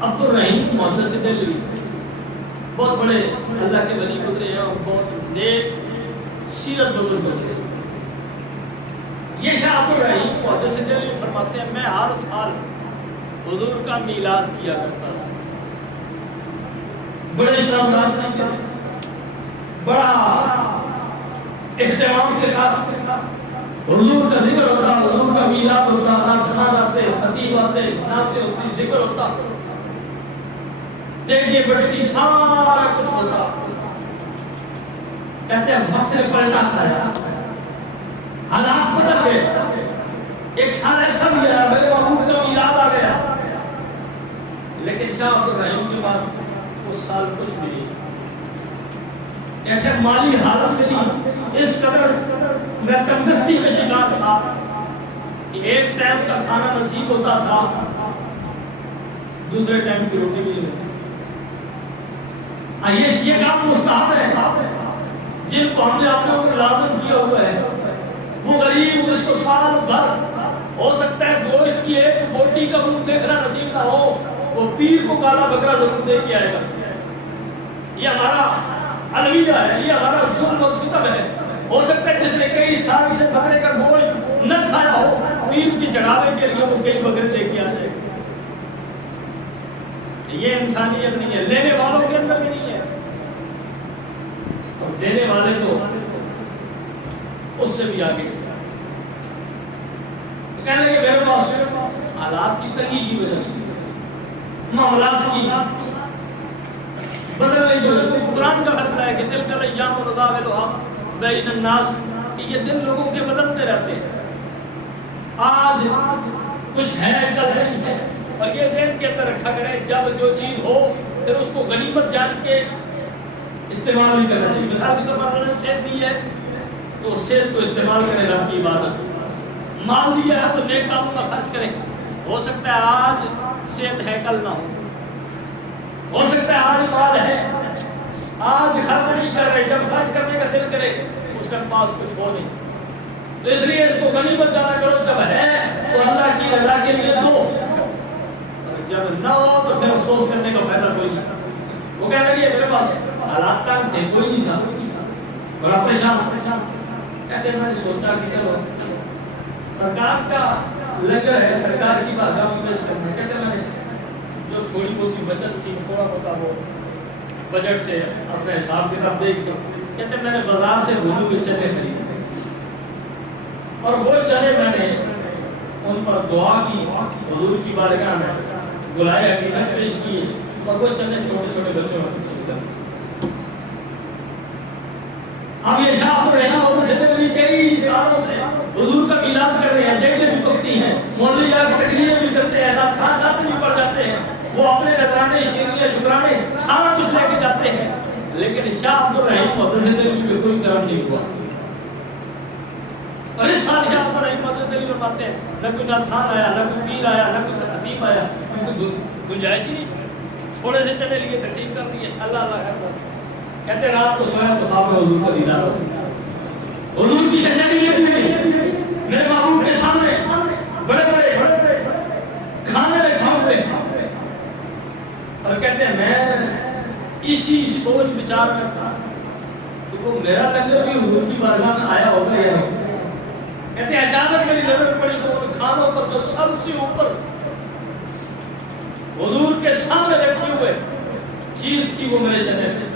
عبد الرحیم محدث دہلوی بہت بڑے اللہ کے ولی گزرے ہیں اور بہت نیک سیرت بزرگ گزرے. یہ شاہ عبد الرحیم محدث دہلوی فرماتے ہیں میں ہر سال حضور کا میلاد کیا کرتا تھا بڑے شاندار طریقے سے, بڑا اہتمام کے ساتھ. حضور کا ذکر ہوتا, حضور کا میلاد ہوتا, ناچخان آتے, خطیب آتے, نعتیں ہوتی, ذکر ہوتا, دیکھیے بڑھتی, سارا کچھ ہوتا. کہتے ہیں وقت سے پلٹا کھایا, حالات بدل گئے. ایک سال ایسا بھی آیا میرے محبوب کا میلاد آ گیا, لیکن شاہ عبد الرحیم کے پاس اس سال کچھ بھی نہیں تھا. ایسے مالی حالت میری اس قدر میں تندرستی کا شکار تھا کہ ایک ٹائم کا کھانا نصیب ہوتا تھا, دوسرے ٹائم کی روٹی بھی نہیں ہوتی. یہ کام مستحب ہے جن کو ہم نے اپنے اوپر لازم کیا ہوا ہے. وہ غریب جس کو سال بھر ہو سکتا ہے گوشت کی ایک بوٹی کا منہ دیکھنا نصیب نہ ہو, وہ پیر کو کالا بکرا ضرور دے کے آئے گا. یہ ہمارا الویہ ہے, یہ ہمارا ظلم و ستم ہے. ہو سکتا ہے جس نے کئی سال سے بکرے کا گوشت نہ کھایا ہو, پیر کی چڑھاوے کے لیے وہ کئی بکرے دے کے آ جائے گا. یہ انسانیت نہیں ہے, لینے والوں کے اندر بھی نہیں ہے, اور دینے والے تو اس سے بھی آگے. کہنے لگے میرے پاس حالات کی تنگی کی وجہ سے, معاملات کی بدل نہیں ہوئے. قرآن کا فیصلہ ہے کہ دل کا ایام نداولھا بین الناس, کہ یہ دن لوگوں کے بدلتے رہتے ہیں. آج کچھ ہے کل نہیں ہے, اور یہ ذہن کے اندر رکھا کرے جب جو چیز ہو پھر اس کو غنیمت جان کے استعمال نہیں کرنا چاہیے. مثال کے طور پر اللہ نے صحت دی ہے تو صحت کو استعمال کرے, رب کی عبادت. مال دیا ہے تو نیک کاموں میں خرچ کریں. ہو سکتا ہے آج صحت ہے کل نہ ہو سکتا ہے آج مال ہے, آج خرچ نہیں کر رہے, جب خرچ کرنے کا دل کرے اس کے پاس کچھ ہو نہیں. تو اس لیے اس کو غنیمت جانا کرو, جب ہے تو اللہ کی رضا کے لیے دو, جب نہ ہو تو پھر افسوس کرنے کا فائدہ کوئی نہیں. وہ کہنے لگے میرے پاس حالات تنگ تھے, کوئی نہیں تھا, بڑا پریشان. کہتے میں نے سوچا کہ چلو سرکار کا لنگر ہے, سرکار کی بارگاہ میں پیش کرنا. کہتے میں نے جو تھوڑی بہت بچت تھی, تھوڑا بہت وہ بجٹ سے اپنے حساب کتاب دیکھ کے, کہتے میں نے بازار سے بھونی ہوئے چنے خریدے, اور وہ چنے میں نے ان پر دعا کی, حضور کی بارگاہ میں گلائے عقیدت پیش کیے, اور وہ چنے چھوٹے چھوٹے بچوں میں تقسیم کر. اب یہ شاہ عبد الرحیم محدث دہلوی کئی سالوں سے حضور کا میلاد کر رہے ہیں, دیکھیں بھی پکتی ہیں, مولویہ کی تقریریں بھی کرتے ہیں, نعت نعتیں بھی پڑھ جاتے ہیں, وہ اپنے نذرانے, شیرینیاں, شکرانے سارا کچھ لے کے جاتے ہیں, لیکن شاہ عبد الرحیم محدث دہلوی پہ کوئی کرم نہیں ہوا. اور اس سال شاہ عبد الرحیم محدث دہلوی فرماتے ہیں نہ کوئی نعت خان آیا, نہ کوئی پیر آیا, نہ کوئی خطیب آیا, کیونکہ گنجائش ہی نہیں تھی. تھوڑے سے چنے لیے تقسیم کر دیے, اللہ اللہ خیر کر. کہتے رات کو سویا تو خواب میں حضور کا دیدار ہو, حضور کی کچہری میرے محبوب کے سامنے بڑے بڑے کھانے رکھے ہوئے, اور کہتے ہیں میں اسی سوچ بچار میں تھا کہ وہ میرا لنگر بھی حضور کی بارگاہ میں آیا ہوتا ہے یا نہیں. کہتے ہیں اچانک میری نظر پڑی تو ان کھانوں پر جو سب سے اوپر حضور کے سامنے رکھی ہوئے چیز تھی وہ میرے چنے تھے.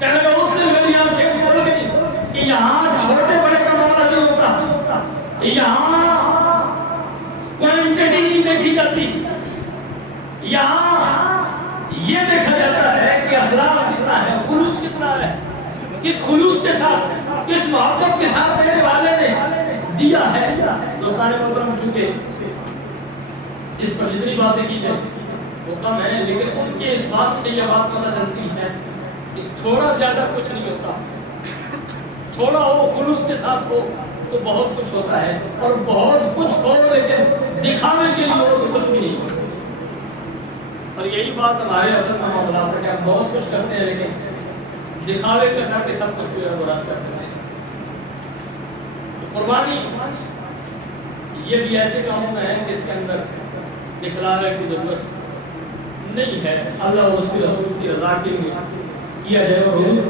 کہنے لگا اس دن میری آنکھیں کھل گئی کہ یہاں چھوٹے بڑے کا معاملہ نہیں ہوتا, یہاں کوانٹٹی نہیں دیکھی جاتی, یہاں یہ دیکھا جاتا ہے کہ اخلاص کتنا ہے, خلوص کتنا ہے, کس خلوص کے ساتھ, کس محبت کے ساتھ دینے والے نے دیا ہے. دوستان محترم, چونکہ اس پر جتنی باتیں کی جائیں وہ کم ہے, لیکن ان کے اس بات سے یہ بات پتہ چلتی ہے کہ تھوڑا زیادہ کچھ نہیں ہوتا, تھوڑا ہو خلوص کے ساتھ ہو تو بہت کچھ ہوتا ہے, اور بہت کچھ ہو لیکن دکھاوے کے لیے ہو تو کچھ بھی نہیں ہوتا. اور یہی بات ہمارے اصل میں معاملات ہے کہ ہم بہت کچھ کرتے ہیں لیکن دکھاوے کا کر کے سب کچھ جو ہے وہ رد کر دیتے ہیں. قربانی یہ بھی ایسے کاموں میں ہے کہ اس کے اندر دکھلاوے کی ضرورت ہے. نہیں ہے اللہ اور اس کے رسول کی رضا کے لیے کیا جائے اور